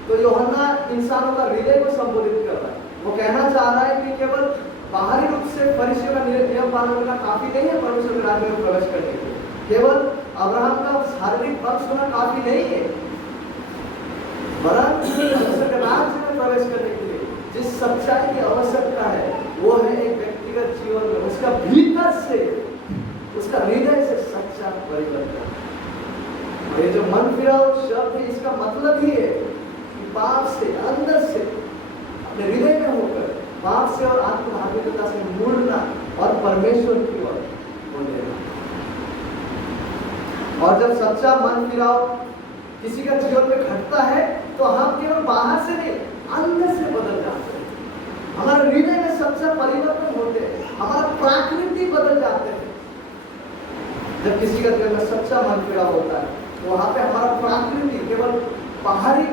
तो यूहन्ना इंसानों का हृदय को संबोधित कर रहा है। वो कहना चाह रहा है कि केवल बाहरी रूप से फरीसियों का नियम पालन करना काफी नहीं है परमेश्वर के राज्य में प्रवेश करने के लिए, केवल अब्राहम का शारीरिक वंश होना काफी नहीं है, वरन परमेश्वर के राज्य में प्रवेश करने के लिए जिस सच्चाई की आवश्यकता है वो है एक व्यक्तिगत जीवन में उसका भीतर से, उसका हृदय से सच्चा परिवर्तन। और ये जो मन फिराव शब्द है इसका मतलब ही है कि पाप से, अंदर से, अपने हृदय में होकर पाप से और आत्मधार्मिकता से मुड़ना और परमेश्वर की ओर बोलेगा। और जब सच्चा मन फिराव किसी का जीवन में घटता है तो हम केवल बाहर से नहीं, अंदर से बदल जाते हैं, हमारे हृदय में सच्चा परिवर्तन होते हैं, हमारा प्रकृति बदल जाते हैं। जब किसी का जीवन में सच्चा मन फिराव होता है तो वहां पे हमारा प्रकृति केवल बाहरी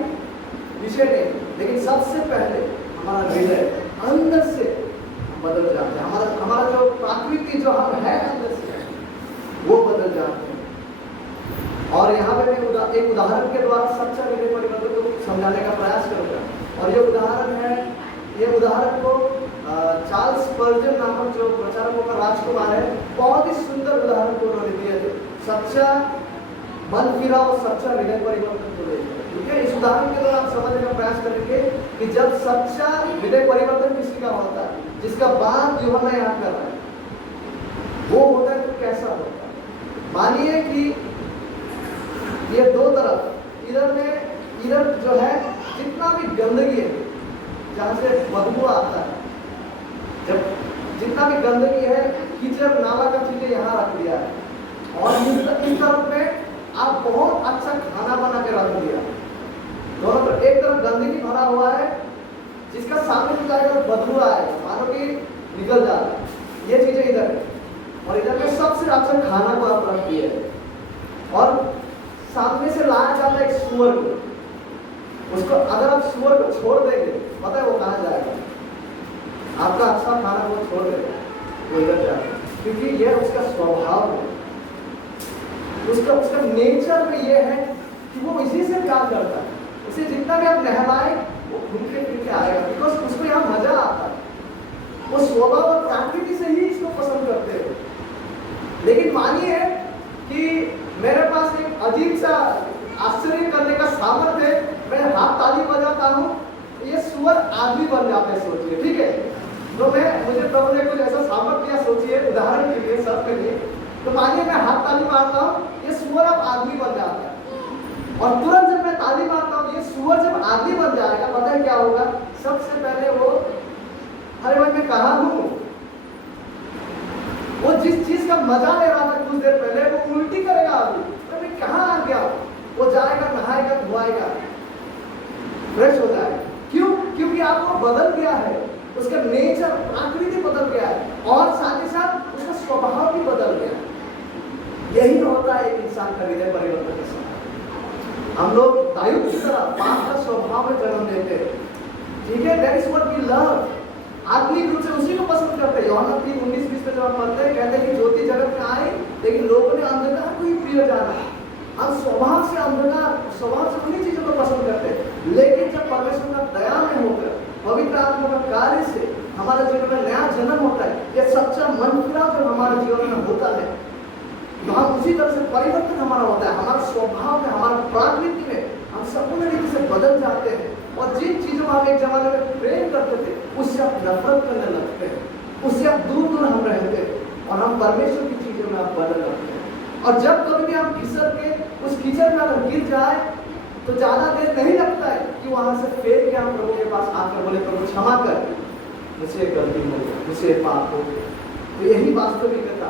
विषय नहीं, लेकिन सबसे पहले हमारा हृदय अंदर से बदल जाते हैं, हमारा जो प्रकृति जो हम है अंदर से वो बदल जाते हैं। और यहाँ पे मैं एक उदाहरण के द्वारा सच्चा हृदय परिवर्तन को समझाने का प्रयास करूंगा। और ये उदाहरण है, ये उदाहरण को चार्ल्स स्पर्जन नामक जो प्रचारकों का राजकुमार है, बहुत ही सुंदर उदाहरण को उन्होंने दिए थे सच्चा मन फिराव और सच्चा हृदय परिवर्तन को लेकर। ठीक है, इस उदाहरण के द्वारा आप समझने का प्रयास करेंगे कि जब सच्चा हृदय परिवर्तन किसी का होता है, जिसका बात यूहन्ना यहाँ कर रहा है, वो होता है तो कैसा होता है। मानिए कि ये दो तरफ, इधर जो है जितना भी गंदगी है, जहाँ से बदबू आता है, जब जितना भी गंदगी है, कीचड़ नाला का चीजें यहाँ रख दिया है, और इस तरफ में आप बहुत अच्छा खाना बना के रख दिया। दोनों तरफ, एक तरफ गंदगी भरा हुआ है जिसका सामने से जाएगा बदबू आएगा, मानो कि निकल जा रहा है। ये चीजें इधर है, और इधर में सबसे अच्छा खाना को आप रख दिए, और सामने से लाया जाता है एक सुअर को। उसको अगर आप सुअर को छोड़ देंगे, पता है वो कहाँ जाएगा? आपका अच्छा खाना वो छोड़ देगा, वो इधर जाएगा, क्योंकि यह उसका स्वभाव है, उसका नेचर में यह है कि वो इसी से प्यार करता है। उसे जितना भी आप नहलाएं वो घूमते फिरते आएगा, बिकॉज उसको यहाँ मजा आता है, वो स्वभाव और प्रकृति से ही इसको पसंद करते हैं। लेकिन मानिए कि मेरे पास एक अजीब सा आश्चर्य करने का सामर्थ्य है, मैं हाथ ताली बजाता हूँ, ये सुअर आदमी बन जाता है, सोचिए, ठीक है। तो मुझे प्रभु ने कुछ ऐसा सामर्थ्य दिया, सोचिए, उदाहरण के लिए, सबके लिए। तो मानिए मैं हाथ ताली मारता हूँ, ये सुअर अब आदमी बन जाता है, और तुरंत जब मैं ताली मारता हूँ, ये सुअर जब आदमी बन जाएगा, पता है क्या होगा? सबसे पहले वो, अरे भाई मैं कहाँ हूँ, वो जिस चीज का मजा ले रहा था कुछ देर पहले, वो उल्टी करेगा अभी, तो मैं कहाँ आ गया? वो जाएगा, नहाएगा, धुआएगा, फ्रेश हो जाएगा। क्यों? क्योंकि आपको बदल गया है, उसका नेचर, प्रकृति बदल गया है, और साथ ही साथ उसका स्वभाव भी बदल गया है। यही होता है एक इंसान का हृदय परिवर्तन के समय। हम लोग दायूद की तरह पाप का स्वभाव में जन्म लेते हैं, ठीक है, that is what we love. आत्मिक रूप से उसी को पसंद करते हैं। यूहन्ना 3:19-20 में जब हम पढ़ते हैं, कहते हैं कि ज्योति जगत में आई, लेकिन लोगों ने अंधकार को ही प्रिय जाना। हम स्वभाव से अंधकार, स्वभाव से उन्हीं चीजों को पसंद करते हैं, लेकिन जब परमेश्वर का दया में होकर, पवित्र आत्मा का कार्य से हमारे जीवन में नया जन्म होता है, यह सच्चा मन फिराव जब हमारे जीवन में होता है, तो हम उसी तरह से परिवर्तन हमारा होता है, हमारे स्वभाव में, हमारे प्रकृति में हम संपूर्ण रीति से बदल जाते हैं, और जिन चीजों को हम एक जमाने में प्रेम करते थे, उससे आप नफरत करने लगते हैं, उससे आप दूर दूर हम रहते हैं, और हम परमेश्वर की चीजों में आप बदल लगते हैं। और जब कभी भी हम फिसल के उस कीचड़ में अगर गिर जाए, तो ज्यादा देर नहीं लगता है कि वहां से फेर के हम प्रभु के पास आकर बोले, प्रभु क्षमा कर, मुझसे गलती हो गई, मुझसे पाप हो। तो यही वास्तविकता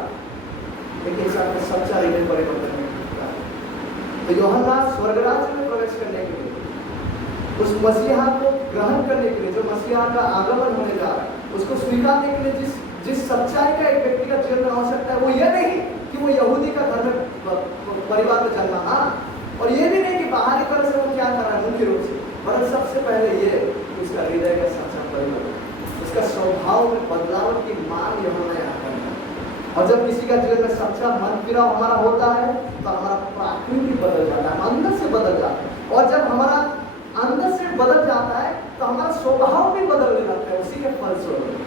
एक इंसान का सच्चा हृदय परिवर्तन है। तो यूहन्ना स्वर्ग राज्य में प्रवेश करने के लिए, उस मसीहा को ग्रहण करने के लिए, जो मसीहा का आगमन होने जा रहा है, उसको स्वीकारने के लिए जिस सच्चाई का एक व्यक्ति का जीवन में आवश्यकता है, वो ये नहीं कि वो यहूदी का घर में परिवार में जन्मा, हाँ, और ये भी नहीं कि बाहरी तरह से वो क्या कर रहा है मुख्य रूप से, पर सबसे पहले ये उसका हृदय का सच्चा परिवर्तन, उसका स्वभाव में बदलाव की मांग यूहन्ना यहाँ करता है। और जब किसी का जीवन में सच्चा मन फिराव हमारा होता है, तो हमारा प्रकृति बदल जाता है, अंदर से बदल जाता है, और जब हमारा अंदर से बदल जाता है, तो हमारा स्वभाव भी बदलने लगता है उसी के फलस्वरूप,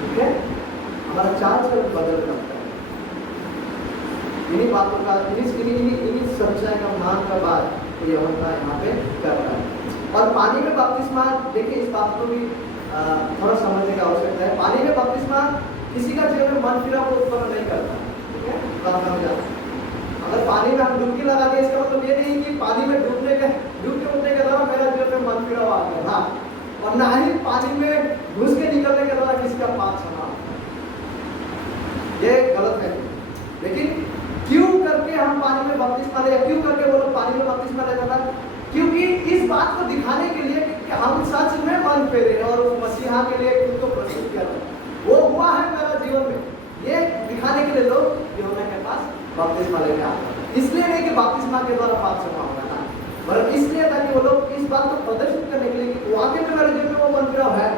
ठीक है, हमारा चाल चलन बदल लगता है। इन्हीं बातों का, इन्हीं सच्चाई का मान का बात यूहन्ना यहाँ पे कर रहा है। और पानी में बपतिस्मा, देखिए इस बात को भी थोड़ा समझने की आवश्यकता है। पानी में बपतिस्मा किसी का जीवन में मन फिराव को उत्पन्न नहीं करता, ठीक है, बात समझ जाए। अगर पानी में हम डुबकी लगा दें, इसका मतलब ये नहीं कि पानी में डूब के उठने के दौरान मेरा जीवन में मन फिराव आ गया, हाँ, और ना ही पानी में घुस के निकलने के दौरान किसी का पाप क्षमा, ये गलत है। लेकिन क्यों करके हम पानी में बपतिस्मा ले, क्यों करके वो लोग पानी में बपतिस्मा लेता था? क्योंकि इस बात को दिखाने के लिए कि हम सच में मन फेरे और उस मसीहा के लिए खुद को प्रस्तुत किया था, वो हुआ है मेरा जीवन में, ये दिखाने के लिए लोग यूहन्ना के पास बपतिस्मा लेने आते हैं। इसलिए नहीं कि बपतिस्मा के द्वारा पाप क्षमा होगा ना, बल्कि इसलिए था कि वो लोग इस बात को प्रदर्शित करने के लिए कि वाकई में मेरे जीवन में वो मन फिराव है,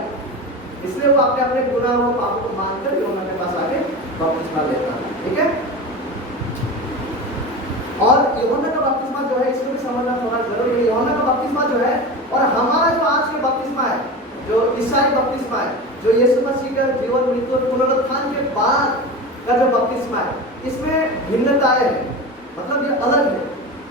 इसलिए वो अपने अपने गुनाह और पापों को मानकर यूहन्ना के पास आके बपतिस्मा लेता है, ठीक है। और यूहन्ना का बपतिस्मा जो है, इसको भी समझना थोड़ा जरूरी है। यूहन्ना का बपतिस्मा जो है और हमारा जो आज का बपतिस्मा है, जो ईसाई बपतिस्मा है, जो यीशु मसीह का जीवन, मृत्यु और पुनरुत्थान के बाद का जो बपतिस्मा है, इसमें भिन्नताएं हैं, मतलब ये अलग है।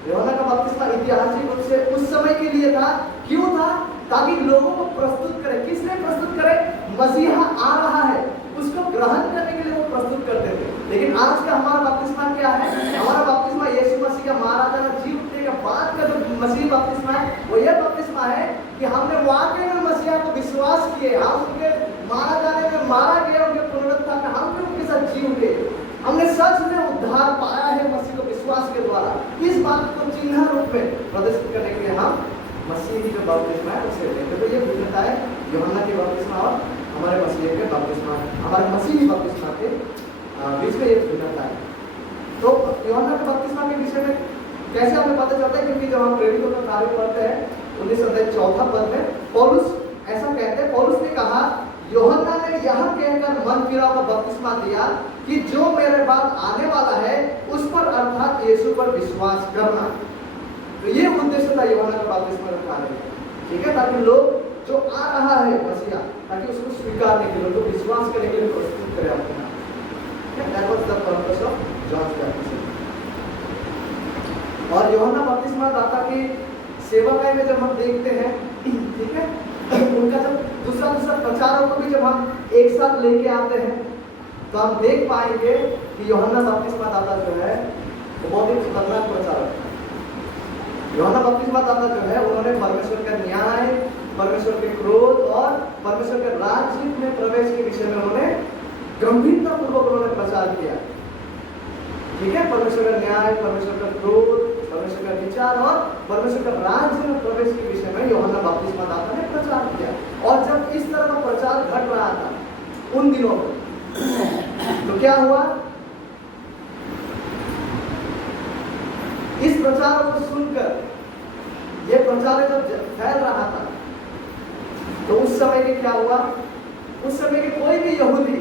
यूहन्ना का बपतिस्मा ऐतिहासिक रूप से उस समय के लिए था, क्यों था? ताकि लोगों को प्रस्तुत करे, किसने प्रस्तुत करे? मसीहा आ रहा है, उसको ग्रहण करने के लिए वो प्रस्तुत करते थे। लेकिन आज का हमारा बपतिस्मा क्या है? हमारा बपतिस्मा यीशु मसीह का मारा जाना, जी उठने के बाद का जो मसीह बपतिस्मा है, वो ये बपतिस्मा है कि हमने वाकई में मसीहा को विश्वास किए, हम उनके मारा जाने में मारा गया, उनके पुनरुत्थान में हम भी उनके साथ जी उठे, हमने सच में उद्धार पाया है मसीह को विश्वास के द्वारा। इस बात को चिन्ह रूप में प्रदर्शित करने के लिए हम मसीह की जो बपतिस्मा है उसे लेते हैं। तो ये भिन्नता है यूहन्ना के बपतिस्मा और हमारे मसीह के बपतिस्मा, हमारे मसीही बपतिस्मा के बीच में ये भिन्नता है। तो यूहन्ना के बपतिस्मा के विषय में कैसे हमें पता चलता है? क्योंकि जब हम प्रेरितों का कार्य पढ़ते हैं 19 अध्याय 4 पद में पौलुस ऐसा कहते हैं, पौलुस ने कहा, यूहन्ना ने यह कहकर मन फिराव का बपतिस्मा दिया कि जो मेरे बाद आने वाला है उस पर, अर्थात यीशु पर विश्वास करना। तो ये उद्देश्य उद्देश्य था यूहन्ना का बपतिस्मा खाने का, ठीक है, ताकि लोग जो आ रहा है मसीहा, ताकि उसको स्वीकारने के लिए, उनको विश्वास करने के लिए प्रस्तुत करे अपना। That was the purpose of John's baptism. और यूहन्ना बपतिस्मा दाता की सेवकाई में जब हम देखते हैं, ठीक है, उनका जब दूसरा प्रचारों को भी जब हम एक साथ लेके आते हैं, तो हम देख पाएंगे कि यूहन्ना बपतिस्मा दाता जो है वो बहुत ही खतरनाक प्रचारक है। यूहन्ना बपतिस्मा दाता जो है उन्होंने परमेश्वर का न्याय, परमेश्वर के क्रोध और परमेश्वर के राज्य में प्रवेश के विषय में उन्होंने गंभीरता पूर्वक उन्होंने प्रचार किया, ठीक है, परमेश्वर का न्याय, परमेश्वर का क्रोध, परमेश्वर का विचार और परमेश्वर का राज्य में प्रवेश के विषय में यूहन्ना बपतिस्मा दाता ने प्रचार किया। और जब इस तरह का प्रचार घट रहा था उन दिनों में, तो क्या हुआ, इस प्रचार को सुनकर यह प्रचार जब फैल रहा था, तो उस समय के क्या हुआ, उस समय के कोई भी यहूदी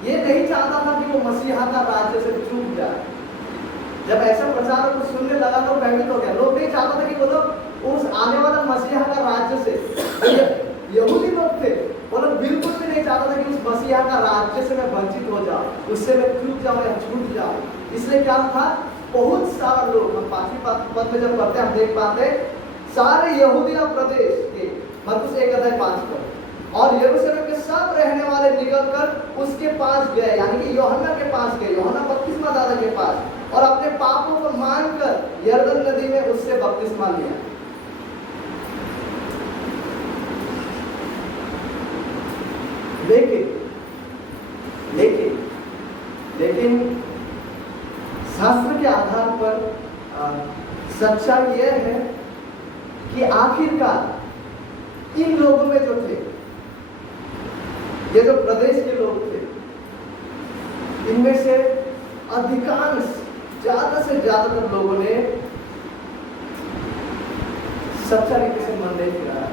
ये नहीं चाहता था कि वो मसीहा का राज्य से चूक जाए। जब ऐसा प्रचार को सुनने लगा तो भयभीत हो गया। लोग नहीं चाहता था कि वो लोग उस आने वाला मसीहा का राज्य से, यहूदी लोग थे, वो लोग बिल्कुल भी नहीं चाहता था कि उस मसीहा का राज्य से मैं वंचित हो जाऊं, उससे मैं चूक जाऊं या छूट जाऊं। इसलिए क्या था, बहुत सारे लोग, हम 5वीं पद में जब पढ़ते हम देख पाते, सारे यहूदिया प्रदेश के, मरकुस 1:5 पर, और यरूशलेम के सब रहने वाले निकलकर उसके पास गए, यानी कि यूहन्ना के पास गए, यूहन्ना बपतिस्मा दाता के पास, और अपने पापों को मानकर यरदन नदी में उससे बपतिस्मा लिया। लेकिन शास्त्र के आधार पर सच्चाई यह है कि आखिरकार इन लोगों में जो थे, ये जो प्रदेश के लोग थे, इनमें से अधिकांश, ज्यादा से ज्यादातर लोगों ने सच्चा रीति से मन नहीं फिराया।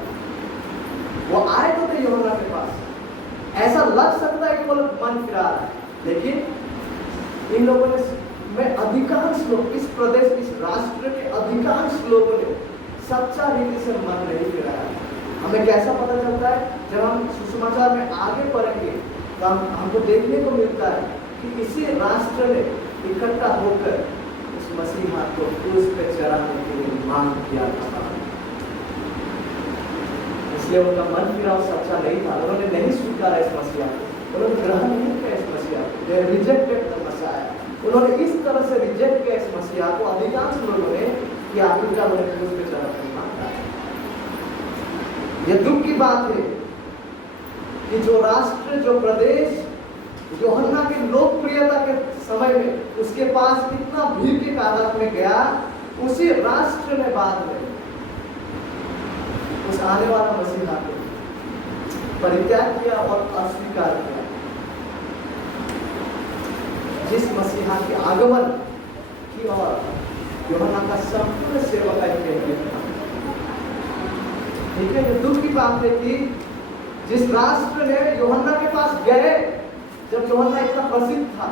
वो आए तो थे यूहन्ना के पास, ऐसा लग सकता है कि वो लोग मन फिरा रहा है, लेकिन इन लोगों में अधिकांश लोग, इस प्रदेश, इस राष्ट्र के अधिकांश लोगों ने सच्चा रीति से मन नहीं फिराया। हमें कैसा पता चलता है, जब हम सुसमाचार में आगे पढ़ेंगे तो हमको देखने को मिलता है कि इसी राष्ट्र ने इकट्ठा होकर उस मसीहा को क्रूस पे चढ़ाने के लिए मांग किया था। इसलिए उनका मन फिराव सच्चा नहीं था, उन्होंने नहीं स्वीकारा इस मसीहा को, उन्होंने ग्रहण नहीं किया इस मसीहा को, they rejected the Messiah। उन्होंने इस तरह से रिजेक्ट किया इस मसीहा को, अधिकांश लोगों ने, कि आखिरकार उन्हें क्रूस पे चढ़ाने की मांग किया। यह दुख की बात है कि जो राष्ट्र, जो प्रदेश यूहन्ना की लोकप्रियता के समय में उसके पास इतना भीड़ के कारण में गया, उसी राष्ट्र ने बाद में उस आने वाला मसीहा को परित्याग किया और अस्वीकार किया। जिस मसीहा के आगमन की और यूहन्ना का संपूर्ण सेवकाई के लिए था, ठीक है। ये दुख की बात है कि जिस राष्ट्र ने यूहन्ना के पास गए, जब यूहन्ना इतना प्रसिद्ध था,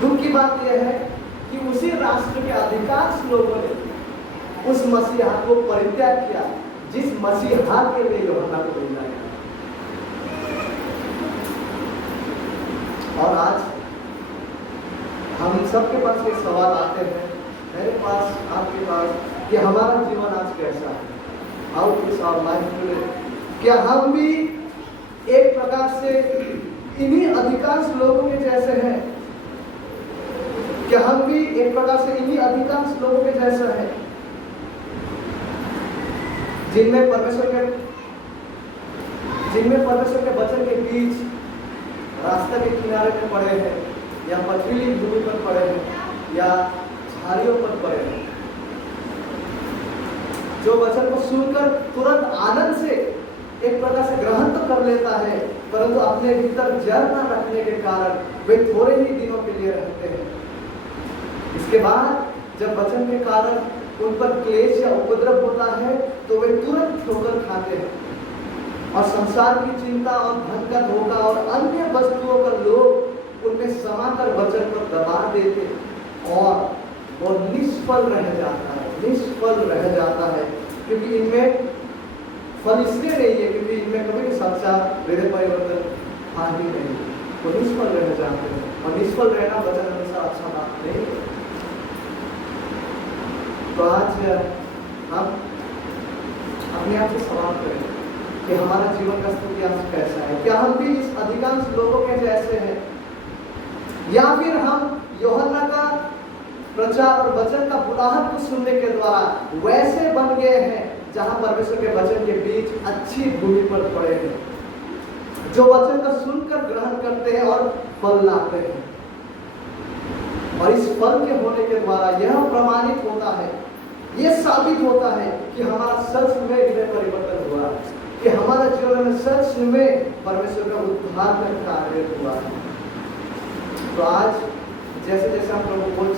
दुख की बात यह है कि उसी राष्ट्र के अधिकांश लोगों ने उस मसीहा को परित्याग किया जिस मसीहा के लिए यूहन्ना को भेजा गया। और आज हम सबके पास ये सवाल आते हैं, मेरे पास, आपके पास, कि हमारा जीवन आज कैसा है? How is our life today? क्या हम भी एक प्रकार से इन्हीं अधिकांश लोगों के जैसे हैं? क्या हम भी एक प्रकार से इन्हीं अधिकांश लोगों के जैसा है जिनमें परमेश्वर के वचन के बीच रास्ते के किनारे पर पड़े हैं, या पथरीली भूमि पर पड़े हैं, या झाड़ियों पर पड़े हैं, जो वचन को सुनकर तुरंत आनंद से एक प्रकार से ग्रहण तो कर लेता है, परंतु अपने भीतर जड़ न रखने के कारण वे थोड़े ही दिनों के लिए रहते हैं। इसके बाद जब वचन के कारण उन पर क्लेश या उपद्रव होता है तो वे तुरंत ठोकर खाते हैं, और संसार की चिंता और धन का धोखा और अन्य वस्तुओं का लोभ उनमें समाकर वचन को दबा देते, और वो निष्फल रह जाता है, निष्फल निष्फल रह जाता है, क्योंकि इनमें फल इसलिए नहीं है क्योंकि इनमें कभी भी सच्चा हृदय परिवर्तन था ही नहीं। वो निष्फल रह जाते हैं, और निष्फल रहना वचन हमेशा अच्छा बात नहीं है। तो आज हम अपने आप से सवाल करें कि हमारा जीवन का स्थिति आज कैसा है? क्या हम भी इस अधिकांश लोगों के जैसे हैं, या फिर हम यूहन्ना का प्रचार और वचन का बुलाहट को सुनने के द्वारा वैसे बन गए हैं जहां परमेश्वर के वचन के बीच अच्छी भूमि पर पड़े हैं, जो वचन को सुनकर ग्रहण करते हैं और फल लाते हैं। और इस फल के होने के द्वारा यह प्रमाणित होता है, यह साबित होता है कि हमारा सच में हृदय परिवर्तन हुआ, कि हमारा जीवन में सच में परमेश्वर का उद्धार का कार्य हुआ है। तो आज जैसे जैसे हम प्रभु भोज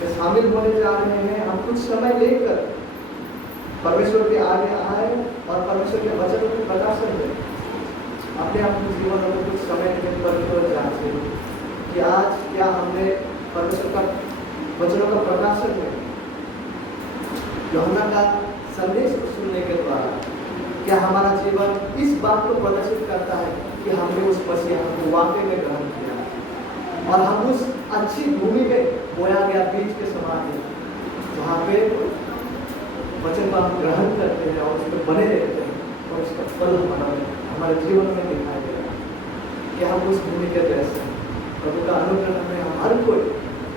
में शामिल होने जा रहे हैं, हम कुछ समय लेकर परमेश्वर के आगे आए और परमेश्वर के वचन को प्रकाशन दें। अपने अपने जीवन में कुछ समय पर जांचें कि आज क्या हमने परमेश्वर का वचनों का प्रकाशन में यूहन्ना का संदेश को सुनने के द्वारा क्या हमारा जीवन इस बात को प्रदर्शित करता है कि हमने उस मसीहा को वाकई में ग्रहण किया और हम उस अच्छी भूमि में बोया गया बीज के समान है, जहाँ पे वचन को हम ग्रहण करते हैं और उसमें बने रहते हैं और उसका फल हमारे जीवन में दिखाई देगा कि हम उस भूमि के जैसे हैं। प्रभु का अनुग्रह में हम हर कोई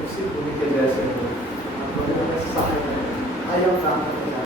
उसी भूमि के जैसे हैं। प्रभु हमें सहाय करें। आइए हम प्रार्थना